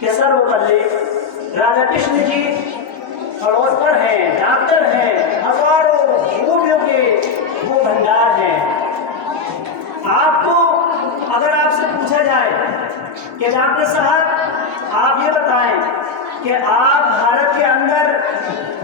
کہ سروپلی راجا کرشن جی پڑوس پر ہیں، ڈاکٹر ہیں، ہزاروں خوبیوں کے وہ بھنڈار ہیں۔ آپ کو اگر آپ سے پوچھا جائے کہ ڈاکٹر صاحب آپ یہ بتائیں کہ آپ بھارت کے اندر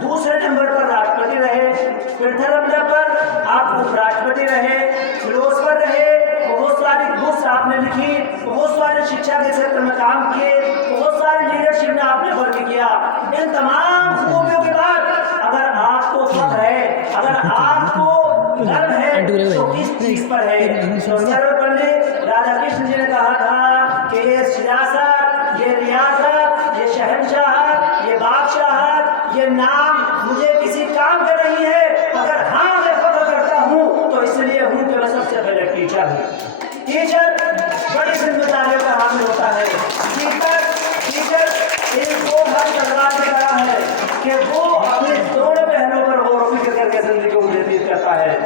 دوسرے نمبر پر راشٹرپتی رہے، پھر تھرڈ نمبر پر آپ اپ راشٹرپتی رہے، فلوس پر رہے، بہت ساری بکس آپ نے لکھی، بہت سارے شکشا کے چھیتر میں کام کیے، بہت سارے لیڈرشپ میں آپ نے ورک کیا۔ ان تمام خوبیوں کے بعد اگر آپ کو فخر ہے، اگر آپ کو گرو ہے تو کس چیز پر ہے؟ تو سروپلی راجا کرشن جی نے کہا تھا کہ یہ سیاست، یہ ریاست، یہ شہنشاہت، یہ بادشاہت، یہ نام مجھے کسی کام کا نہیں ہے، اگر ہاں میں فخر کرتا ہوں تو اس لیے ہوں کہ میں سب سے پہلے ٹیچر ہوں۔ ٹیچر بڑی ذمہ داریوں کا حامل ہوتا ہے۔ ٹیچر ایک وہ ہر تلوار کی طرح ہے کہ وہ اپنے دونوں پہلوؤں پر غور و فکر کر کے زندگی کو ویتیت کرتا ہے۔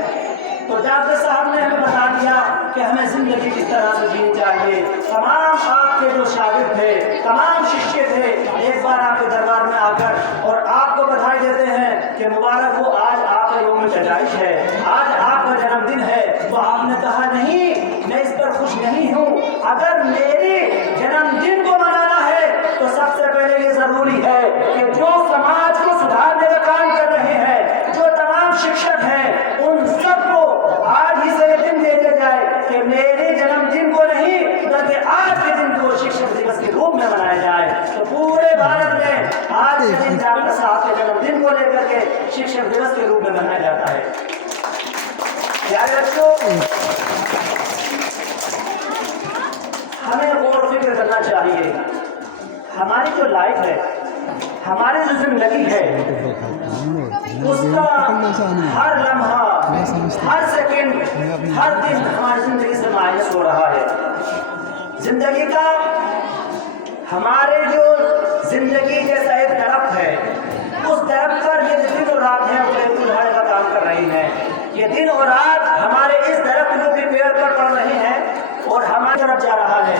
تو ڈاکٹر صاحب نے ہمیں بتا دیا کہ ہمیں زندگی کس طرح سے جینی چاہیے۔ تمام آپ کے جو شاگرد تھے، تمام ششیہ تھے، ایک بار آپ کے دربار میں آ کر اور آپ کو بدھائی دیتے ہیں کہ مبارک ہو، آج آپ کا یوم پیدائش ہے، آج آپ کا جنم دن ہے۔ تو آپ نے کہا نہیں، میں اس پر خوش نہیں ہوں، اگر میری جنم دن کو منانا ہے تو سب سے پہلے یہ ضروری ہے کہ جو سماج کو سدھارنے کا کام کر رہے ہیں، جو تمام شکشک ہیں، ان سب کو آج ہی سے یہ دن دے دیا جائے کہ میرے جنم دن کو نہیں بلکہ آج کے دن کو شکشک دیوس کے روپ میں منایا جائے۔ تو پورے بھارت میں آج کے دن ڈاکٹر صاحب کے جنم دن کو لے کر کے شکشک دیوس کے روپ میں منایا جاتا ہے۔ پیارے بچوں، ہمیں غور و فکر کرنا چاہیے۔ ہماری جو لائف ہے، ہماری جو زندگی ہے، اس کا ہر لمحہ، ہر سیکنڈ، ہر دن ہماری زندگی سے مائنس ہو رہا ہے۔ زندگی کا ہمارے جو زندگی جیسا ایک درخت ہے، اس درخت پر یہ دن اور رات ہیں وہ اڑانے کا کام کر رہی ہیں۔ یہ دن اور رات ہمارے اس درخت کو بھی پیڑ پر پڑ رہے ہیں اور ہماری طرف جا رہا ہے،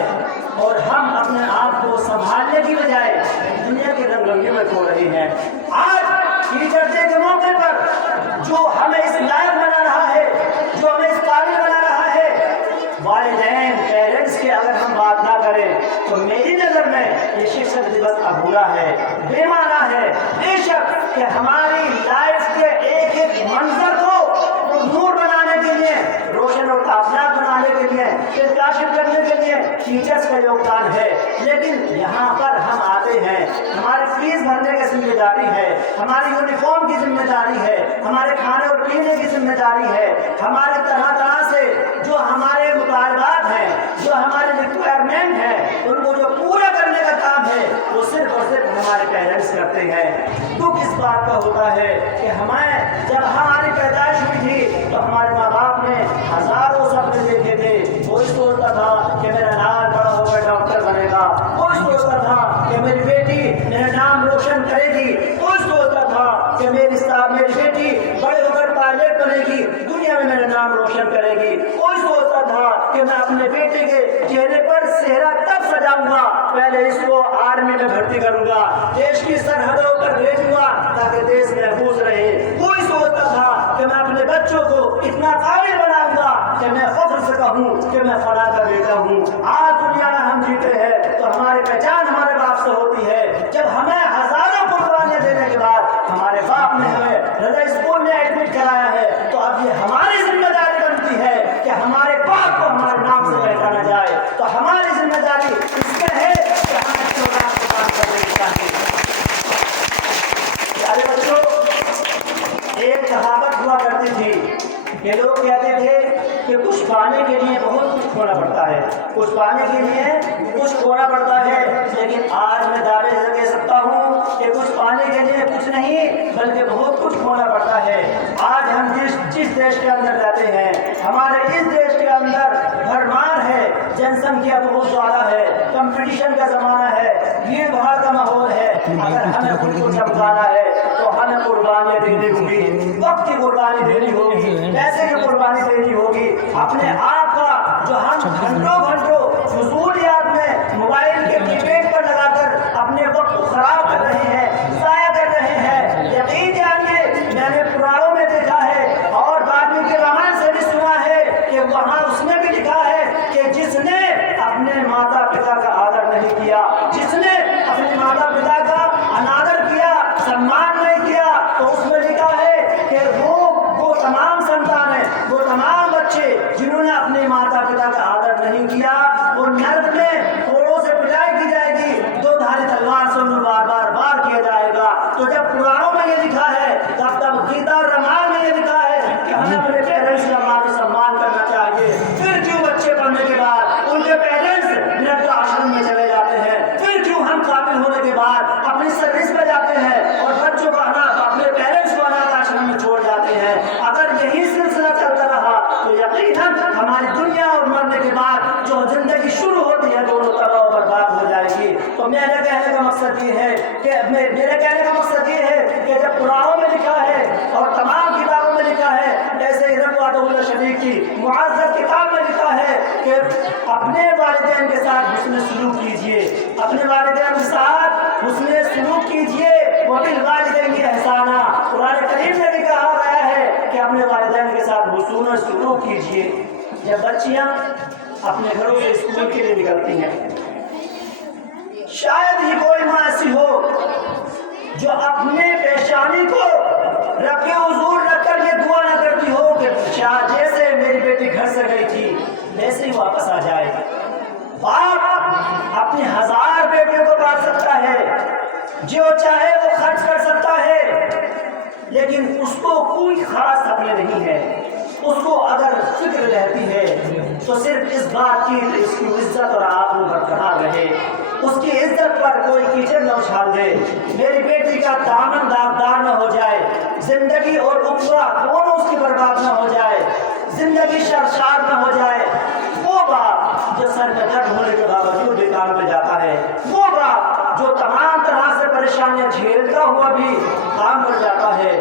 اور ہم اپنے آپ کو سنبھالنے کی بجائے دنیا کے رنگ رنگی میں کھو رہے ہیں۔ آج ٹیچر ڈے کے موقع پر جو ہمیں اس لائق بنا رہا ہے، جو ہمیں اس قابل بنا رہا ہے، والدین پیرنٹس کے اگر ہم بات نہ کریں تو میری نظر میں یہ شکشک دیوس ادھورا ہے، بے معنی ہے۔ بے شک کہ ہماری لائف کے ایک ایک منظر کو نور بنانے کے لیے، روشن اور تابناک بنانے کے لیے، پرکاشت کرنے کے لیے ٹیچرز کا یوگدان ہے، لیکن یہاں پر ہم آتے ہیں، ہماری فیس بھرنے کی ذمہ داری ہے، ہماری یونیفارم کی ذمہ داری ہے، ہمارے کھانے اور پینے کی ذمہ داری ہے، ہمارے طرح طرح سے جو ہمارے مطالبات ہیں، جو ہمارے ریکوائرمنٹ ہیں، ان کو جو پورا کرنے کا کام ہے وہ صرف اور صرف ہمارے پیرنٹس کرتے ہیں۔ دکھ اس بات کا ہوتا ہے کہ ہمیں جب ہماری پیدائش ہوئی تھی تو ہمارے ماں باپ نے ہزاروں سپنے دیکھے تھے۔ کوئی سوچتا تھا کہ میرا لال بڑا ہو کر ڈاکٹر بنے گا، کوئی سوچتا تھا کہ میری بیٹی میرا نام روشن کرے گی، کوئی سوچتا تھا کہ میری بیٹی بڑے ہو کر پائلٹ بنے گی، دنیا میں میرا نام روشن کرے گی، کوئی سوچتا تھا کہ میں اپنے بیٹے کے چہرے پر صحرا تب سجاؤں گا، پہلے اس کو آرمی میں بھرتی کروں گا، دیش کی سرحدوں پر بھیجوں گا تاکہ دیش محفوظ رہے۔ کوئی سوچتا تھا کہ میں اپنے بچوں کو اتنا قابل بناؤں گا کہ میں فخر سے کہوں کہ میں فلاں کا بیٹا ہوں۔ آج دنیا میں ہم جیتے ہیں تو ہماری پہچان ہمارے باپ سے ہوتی ہے۔ جب ہمیں ہزاروں قربانیاں دینے کے بعد ہمارے باپ نے ہمیں رضا اسکول میں ایڈمٹ کرایا ہے تو اب یہ ہماری ذمہ داری بنتی ہے کہ ہمارے باپ کو ہمارے نام سے پہچانا جائے۔ تو ہماری ذمہ داری اس میں ہے کہ ہمیں پروگرام کو کام کرنے چاہیے۔ پیارے بچوں، ایک کہاوت ہوا کرتی تھی کہ لوگ کہتے تھے کہ کچھ پانے کے لیے بہت کچھ کھونا پڑتا ہے، کچھ پانے کے لیے کچھ کھونا پڑتا ہے، لیکن آج میں دعوے سے کہہ سکتا ہوں کہ کچھ پانے کے لیے کچھ نہیں بلکہ بہت کچھ کھونا پڑتا ہے۔ آج ہم جس دیش کے اندر رہتے ہیں، ہمارے اس دیش کے اندر بھرمار ہے، جن سنکھیا بہت زیادہ ہے، کمپٹیشن کا زمانہ ہے، بھیڑ بھاڑ کا ماحول ہے۔ اگر ہمیں خود کو چمکانا ہے تو ہمیں قربانیاں دینی ہوگی، وقت کی قربانی دینی ہوگی، پیسے کی قربانی دینی ہوگی، اپنے آپ کا جو ہم گھنٹوں فضولیات میں موبائل کے کی پیڈ پر لگا کر خراب کر رہے ہیں، ضائع کر رہے ہیں۔ یقین جانیے میں نے پرانوں میں دیکھا ہے اور بعد کے رمان سے بھی سنا ہے کہ وہاں اس نے بھی لکھا ہے کہ جس نے اپنے ماتا پتا کا آدر نہیں کیا، جس نے اپنے ماتا پتا کا انادر کیا، سمان نہیں کیا، تو اس میں لکھا ہے کہ وہ تمام سنتانیں، وہ تمام بچے جنہوں نے اپنے ماتا پتا کا آدر نہیں کیا، وہ نرک میں کوڑوں سے پٹائی کی جائے گی، دو دھاری تلوار سے انہیں بار بار بار کیا جائے گا۔ تو جب پرانوں میں یہ لکھا ہے، تب گیتا اور رمان میں یہ لکھا ہے کہ ہمیں اپنے پیرنٹس کا ہمارا سمان کرنا چاہیے، پھر کیوں بچے پڑھنے کے بعد ان کے پیرنٹس نرک آشرم میں چلے جاتے ہیں؟ پھر کیوں ہم قابل ہونے کے بعد اپنی سروس پہ جاتے ہیں اور بچوں کو اپنے پیرنٹس کو اناث آشرم میں چھوڑ جاتے ہیں؟ اگر یہی سلسلہ چلتا رہا تو یقیناً ہماری دنیا اور مرنے کے بعد جو زندگی شروع ہوتی ہے دونوں تباہ و برباد ہو جائے گی۔ تو میرے کہنے کا مقصد یہ ہے کہ جب قرآنوں میں لکھا ہے اور تمام کتابوں میں لکھا ہے، جیسے اللہ شریف کی معزز کتاب میں لکھا ہے کہ اپنے والدین کے ساتھ حسن سلوک کیجیے، اپنے والدین کے ساتھ حسن سلوک کیجیے، وبالوالدین احسانا۔ قرآن کریم میں بھی کہا گیا ہے کہ اپنے والدین کے ساتھ حسن سلوک کیجیے۔ جب بچیاں اپنے گھروں سے اسکول کے لیے نکلتی ہیں، شاید ہی کوئی ماں ایسی ہو جو اپنے پیشانی کو رکھ کے حضور رکھ کر یہ دعا نہ کرتی ہو کہ جیسے میری بیٹی گھر سے گئی تھی ویسے ہی واپس آ جائے۔ باپ اپنی 1000 بیٹیوں کو پال سکتا ہے، جو چاہے وہ خرچ کر سکتا ہے، لیکن اس کو کوئی خاص حقل نہیں ہے۔ اس کو اگر فکر رہتی ہے تو صرف اس بات کی اس کی عزت اور آبرو برقرار رہے، اس کی عزت پر کوئی کیچڑ نہ اچھال دے، میری بیٹی کا دامن داغدار نہ ہو جائے، زندگی اور اخروہ دونوں اس کی برباد نہ ہو جائے، زندگی شرشار نہ ہو جائے۔ وہ باپ جو سر میں درد ہونے کے باوجود بھی کام پہ جاتا ہے، وہ باپ جو تمام طرح سے پریشانیاں جھیلتا ہوا بھی کام پر جاتا ہے،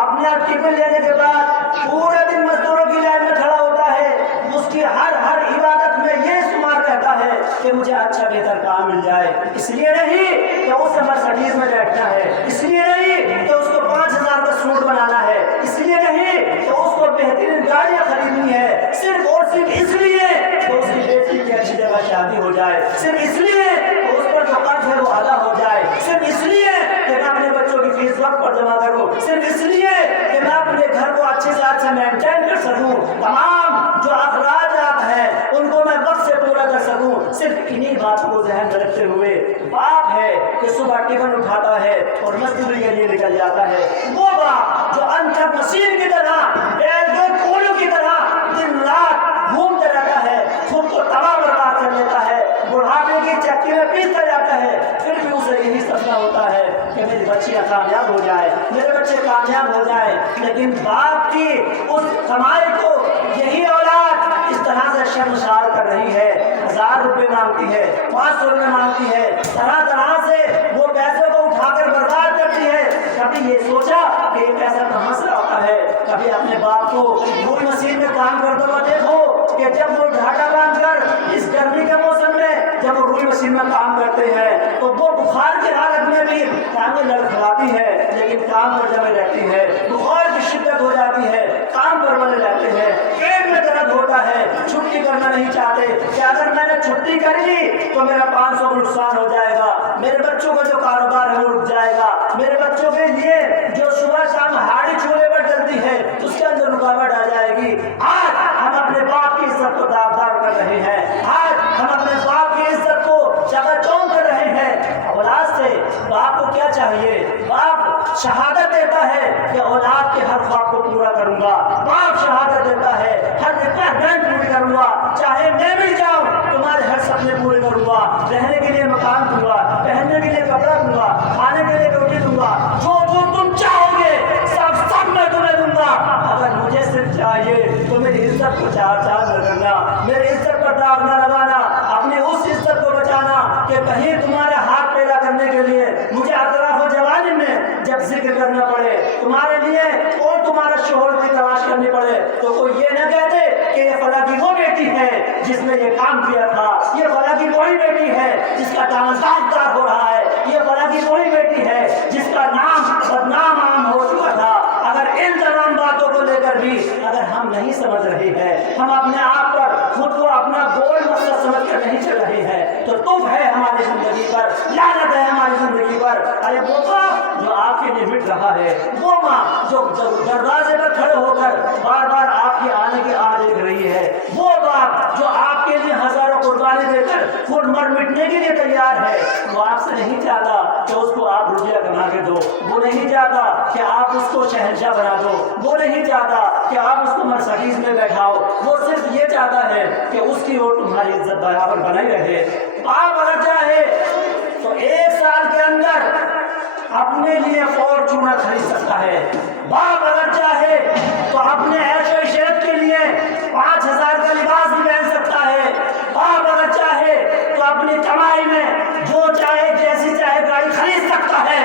اپنے آپ ٹفن لینے کے بعد پورے دن مزدوروں کی لائن میں کھڑا ہوتا ہے، اس کی ہر عبادت میں یہ شمار رہتا ہے کہ مجھے اچھا بہتر کام مل جائے۔ اس لیے نہیں کہ اسے مرسڈیز میں بیٹھنا ہے، اس لیے نہیں کہ اس کو 5000 کا سوٹ بنانا ہے، اس لیے نہیں کہ اس کو بہترین گاڑیاں خریدنی ہے، صرف اور صرف اس لیے کہ اس کی بیٹی کی اچھی جگہ شادی ہو جائے، صرف اس لیے کہ اس پر جو قرض ہے وہ ادا ہو جائے، صرف اس لیے کہ میں اپنے بچوں کی فیس وقت پر جمع کروں، صرف اس لیے کہ میں اپنے گھر کو اچھے سے اچھا مینٹین کر سکوں، تمام جو اخراجات ہیں ان کو میں وقت سے پورا کر سکوں۔ صرف انہی باتوں کو ذہن میں رکھتے ہوئے باپ ہے کہ صبح ٹفن اٹھاتا ہے اور مزدوری کے لیے نکل جاتا ہے، وہ باپ جو انتھک مشین کی طرح بیل کے کوڑوں کی طرح دن رات گھومتا رہتا ہے، خود کو تباہ برباد کر لیتا ہے، بڑھاپے کی چکی میں پیستا جاتا ہے، پھر بھی اسے یہی سپنا ہوتا ہے کہ میری بچیاں کامیاب ہو جائے، میرے بچے کامیاب ہو جائے۔ لیکن باپ کی اس کمائی کو یہی اولاد اس طرح سے شرمسار کر رہی ہے، 1000 روپے مانگتی ہے، 500 روپے مانگتی ہے، طرح طرح سے وہ پیسوں کو اٹھا کر برباد کرتی ہے۔ کبھی یہ سوچا کہ یہ پیسہ کہاں سے آتا ہے؟ کبھی اپنے باپ کو روئی مشین میں کام کرتے ہوا دیکھو کہ جب وہ ڈھاٹا باندھ کر اس گرمی کے موسم میں جب وہ روئی مشین میں کام کرتے ہیں تو وہ بخار کی حالت میں بھی ٹانگیں لڑکھڑاتی ہے، لیکن کام پر جمے رہتی ہے، بخار کی شدت ہو جاتی ہے، کام پر بنے رہتے ہیں، پیٹ میں درد ہوتا ہے، چھٹی کرنا نہیں چاہتے کہ اگر میں نے چھٹی کر لی تو میرا 500 کا نقصان ہو جائے گا، میرے بچوں کا جو کاروبار ہے وہ رک جائے گا، میرے بچوں کے لیے جو صبح شام ہاڑی چولہے پر چلتی ہے اس کے اندر رکاوٹ آ جائے گی۔ آج ہم اپنے باپ کی عزت کو داغدار کر رہے ہیں، آج ہم اپنے باپ کی عزت کو چکا چوند کر رہے ہیں۔ اولاد سے باپ کو کیا چاہیے؟ باپ شہادت دیتا ہے کہ اولاد کے ہر خواب کو پورا کروں گا، باپ شہادت دیتا ہے ہر ریکوائرمنٹ پوری کروں گا، چاہے میں مل جاؤں تمہارے ہر سپنے پورے کروں گا، رہنے کے لیے مکان دوں گا، پہننے کے لیے کپڑا دوں گا، کھانے کے لیے روٹی دوں گا، جو تم چاہو گے سب میں تمہیں دوں گا۔ اگر مجھے صرف چاہیے تو میری عزت کو چار چاند نہ کرنا، میری عزت پر داغ نہ لگانا، اپنی اس عزت کو بچانا کہ کہیں تمہارے ہاتھ پیدا کرنے کے لیے مجھے اطراف و جوانی میں جب ذکر کرنا پڑے تمہارے لیے اور تمہارا شوہر کی تلاش کرنی پڑے تو کوئی یہ نہ کہتے کہ یہ فلاں کی وہ بیٹی بیٹی ہے جس نے یہ کام کیا تھا، یہ فلاں کی کوئی بیٹی ہے جس کا داغدار ہو رہا ہے، یہ فلاں کی کوئی بیٹی ہے جس کا نام بدنام عام ہو چکا تھا۔ اگر ان تمام باتوں کو لے کر بھی اگر ہم نہیں سمجھ رہے ہیں، ہم اپنے آپ پر خود کو اپنا گول مقصد سمجھ کر نہیں چل رہے ہیں، تو تم ہے ہماری زندگی پر، لعنت ہے ہماری زندگی پر۔ ارے وہ ماں جو آپ کے لیے مٹ رہا ہے، وہ ماں جو دروازے پر کھڑے ہو کر بار بار آپ کے آنے کی آہ دیکھ رہی ہے، وہ باپ جو آپ کے لیے ہزاروں قربانی دے کر خود مر مٹنے کے لیے تیار ہے، وہ آپ سے نہیں چاہتا کہ اس کو آپ روپیہ کما کے دو، وہ نہیں چاہتا کہ آپ اس کو شہنشاہ بنا دو، وہ نہیں چاہتا کہ آپ اس کو مرسڈیز میں بیٹھاؤ، وہ صرف یہ چاہتا ہے کہ اس کی اور تمہاری عزت برابر بنائی رہے۔ آپ اگر چاہے تو 1 سال کے اندر اپنے لیے فارچونر خرید سکتا ہے، باپ اگر چاہے تو اپنے عیش و عشرت کے لیے 5000 کا لباس بھی پہن سکتا ہے، باپ اگر چاہے تو اپنی کمائی میں جو چاہے جیسی چاہے گاڑی خرید سکتا ہے،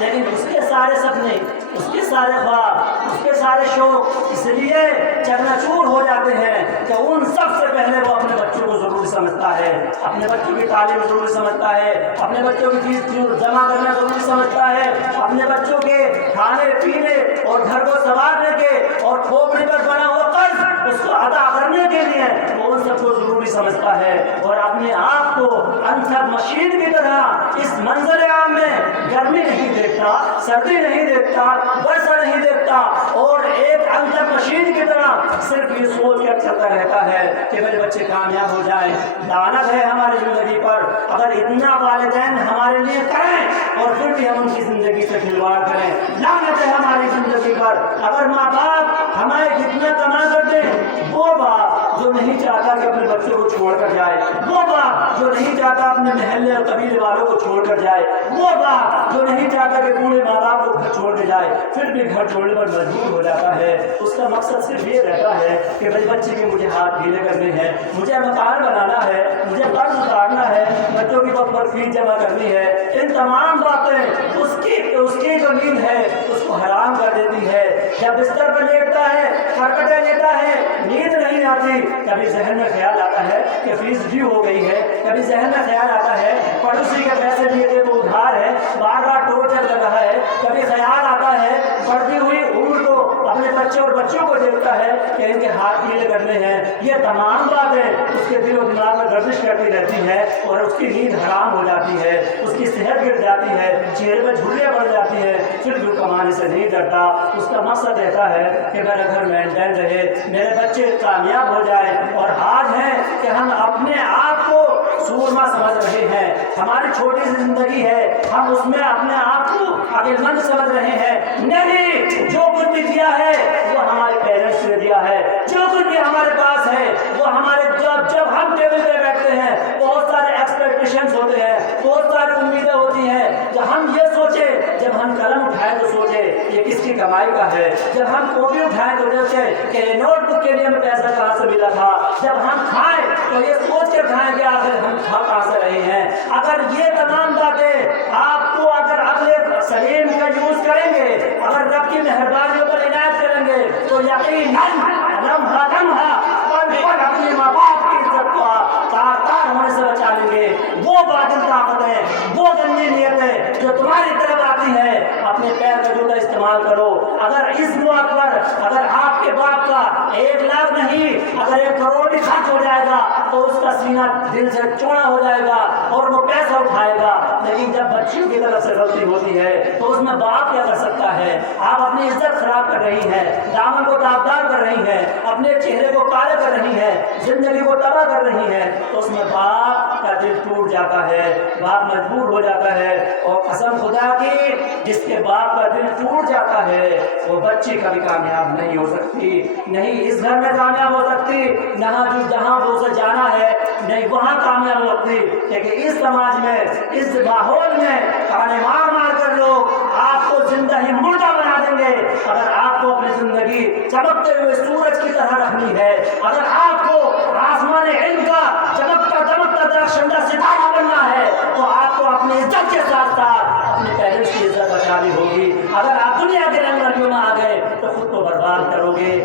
لیکن اس کے سارے سپنے، اس کے سارے خواب، اس کے سارے شوق اس لیے چکنا-چور ہو جاتے ہیں کہ ان سب سے پہلے وہ اپنے بچوں کو ضروری سمجھتا ہے، اپنے بچوں کی تعلیم ضروری سمجھتا ہے، اپنے بچوں کی فیس جمع کرنا ضروری سمجھتا ہے، اپنے بچوں کے کھانے پینے اور گھر کو سنوارنے کے اور کھوپڑی پر بنا ہوا قرض اس کو ادا کرنے کے لیے وہ ان سب کو ضروری سمجھتا ہے، اور اپنے آپ کو انتھک مشین کی طرح اس منظر عام میں گرمی نہیں دیکھتا، سردی نہیں دیکھتا، برسا نہیں دیکھتا، اور ایک انتھک مشین کی طرح صرف یہ سوچ کر چلتا رہتا ہے کہ میرے بچے کامیاب ہو جائیں۔ لعنت ہے ہماری زندگی پر اگر اتنا والدین ہمارے لیے کریں اور پھر بھی ہم ان کی زندگی سے کھلواڑ کریں، لعنت ہے ہماری زندگی پر اگر ماں باپ ہمیں کتنا کما کر دیں، وہ باپ جو نہیں چاہتا کہ اپنے بچوں کو چھوڑ کر جائے، وہ باپ جو نہیں چاہتا اپنے محلے اور قبیلے والوں کو چھوڑ کر جائے، وہ باپ جو نہیں چاہتا کہ بوڑھے ماں باپ کو گھر چھوڑ کے جائے، پھر بھی گھر چھوڑنے پر مجبور ہو جاتا ہے، اس کا مقصد صرف یہ رہتا ہے کہ میرے بچے کے مجھے ہاتھ ڈھیلے کرنے ہیں، مجھے مکان بنانا ہے، مجھے قرض اتارنا ہے، بچوں کی وقت پر فیس جمع کرنی ہے۔ ان تمام باتیں اس کی جو نیند ہے اس کو حرام کر دیتی ہے۔ جب بستر پر لیٹتا ہے، کرکٹیں لیتا ہے، نیند نہیں آتی، کبھی ذہن میں خیال آتا ہے کہ فیس ڈیو ہو گئی ہے، کبھی ذہن میں خیال آتا ہے پڑوسی کے پیسے لیے تھے تو ادھار ہے، بار بار ٹورچر کر رہا ہے، کبھی خیال آتا ہے بڑھتی ہوئی عمر کو اپنے بچے اور بچوں کو دیکھتا ہے کہ ان کے ہاتھ ڈھیلے کرنے ہیں۔ یہ تمام باتیں اس کے دل و دماغ میں گردش کرتی رہتی ہے اور اس کی نیند حرام ہو جاتی ہے، اس کی صحت گر جاتی ہے، چہرے میں جھریاں پڑ جاتی ہے، پھر بھی کمانے سے نہیں ڈرتا۔ اس کا مقصد رہتا ہے کہ میرا گھر مینٹین رہے، میرے بچے کامیاب ہو جائیں، اور آج ہے کہ ہم اپنے آپ کو سورما سمجھ رہے ہیں، ہماری چھوٹی سی زندگی ہے، ہم اس میں اپنے آپ کو عقل مند سمجھ رہے ہیں۔ نہیں، جو کچھ بھی دیا ہے وہ ہمارے پیرنٹس نے دیا ہے، جو کچھ بھی ہمارے پاس ہے وہ ہمارے جب ہم ٹیبل پہ بیٹھتے ہیں بہت سارے ایکسپیکٹیشنز ہوتے ہیں، بہت ساری امیدیں ہوتی ہیں، جب ہم یہ سوچیں، جب ہم قلم اٹھائیں تو سوچیں یہ کس کی کمائی کا ہے، جب ہم کاپی اٹھائیں تو سوچیں کہ نوٹ بک کے لیے ہمیں پیسہ کہاں سے ملا تھا، جب ہم کھائیں تو یہ سوچ کے کھائیں کہ آخر ہم کھا کہاں سے رہے ہیں۔ اگر یہ تمام باتیں آپ کو اگر عقل سلیم کا یوز کریں گے، اگر رب کی مہربانیوں پر عنایت کریں گے تو یقیناً لمحہ لمحہ اپنے ماں باپ کی عزت کو تار ہونے سے بچا لیں گے۔ وہ باطل طاقتیں، وہ گندی نیتیں جو تمہاری طرف آتی ہیں، اپنے پیر کا جوتا استعمال کرو۔ اگر اس موقع پر اگر آپ کے باپ کا 1 لاکھ نہیں اگر 1 کروڑ بھی خرچ ہو جائے گا تو اس کا سینہ دل سے چوڑا ہو جائے گا اور وہ پیسہ اٹھائے گا، لیکن جب بچیوں کی طرف سے غلطی ہوتی ہے تو اس میں باپ کیا کر سکتا ہے؟ آپ اپنی عزت خراب کر رہی ہیں، دامن کو داغدار کر رہی ہیں، اپنے چہرے کو کالا کر رہی ہیں، زندگی کو تباہ کر رہی ہیں، تو اس میں باپ کا دل ٹوٹ جاتا ہے، باپ مجبور ہو جاتا ہے، اور قسم خدا کی جس کے باپ کا دل ٹوٹ جاتا ہے وہ بچی کبھی کامیاب نہیں ہو سکتی، نہیں اس گھر میں کامیاب ہو سکتی، نہ جہاں وہ اسے جانا ہے نہیں وہاں کامیاب ہو سکتی، لیکن اس سماج میں اس ماحول میں تانے مار مار کر لوگ آپ کو زندہ ہی مردہ بنا دیں گے۔ اگر آپ کو اپنی زندگی چمکتے ہوئے سورج کی طرح رکھنی ہے، اگر آپ کو آسمان علم کا چمکتا دمکتا درخشندہ ستارہ بننا ہے، تو آپ کو اپنی عزت کے ساتھ ساتھ اپنے پیرنٹس کی عزت بچانی ہوگی۔ اگر آپ دنیا کے رنگ رنگیوں میں آ گئے تو خود کو برباد کرو گے،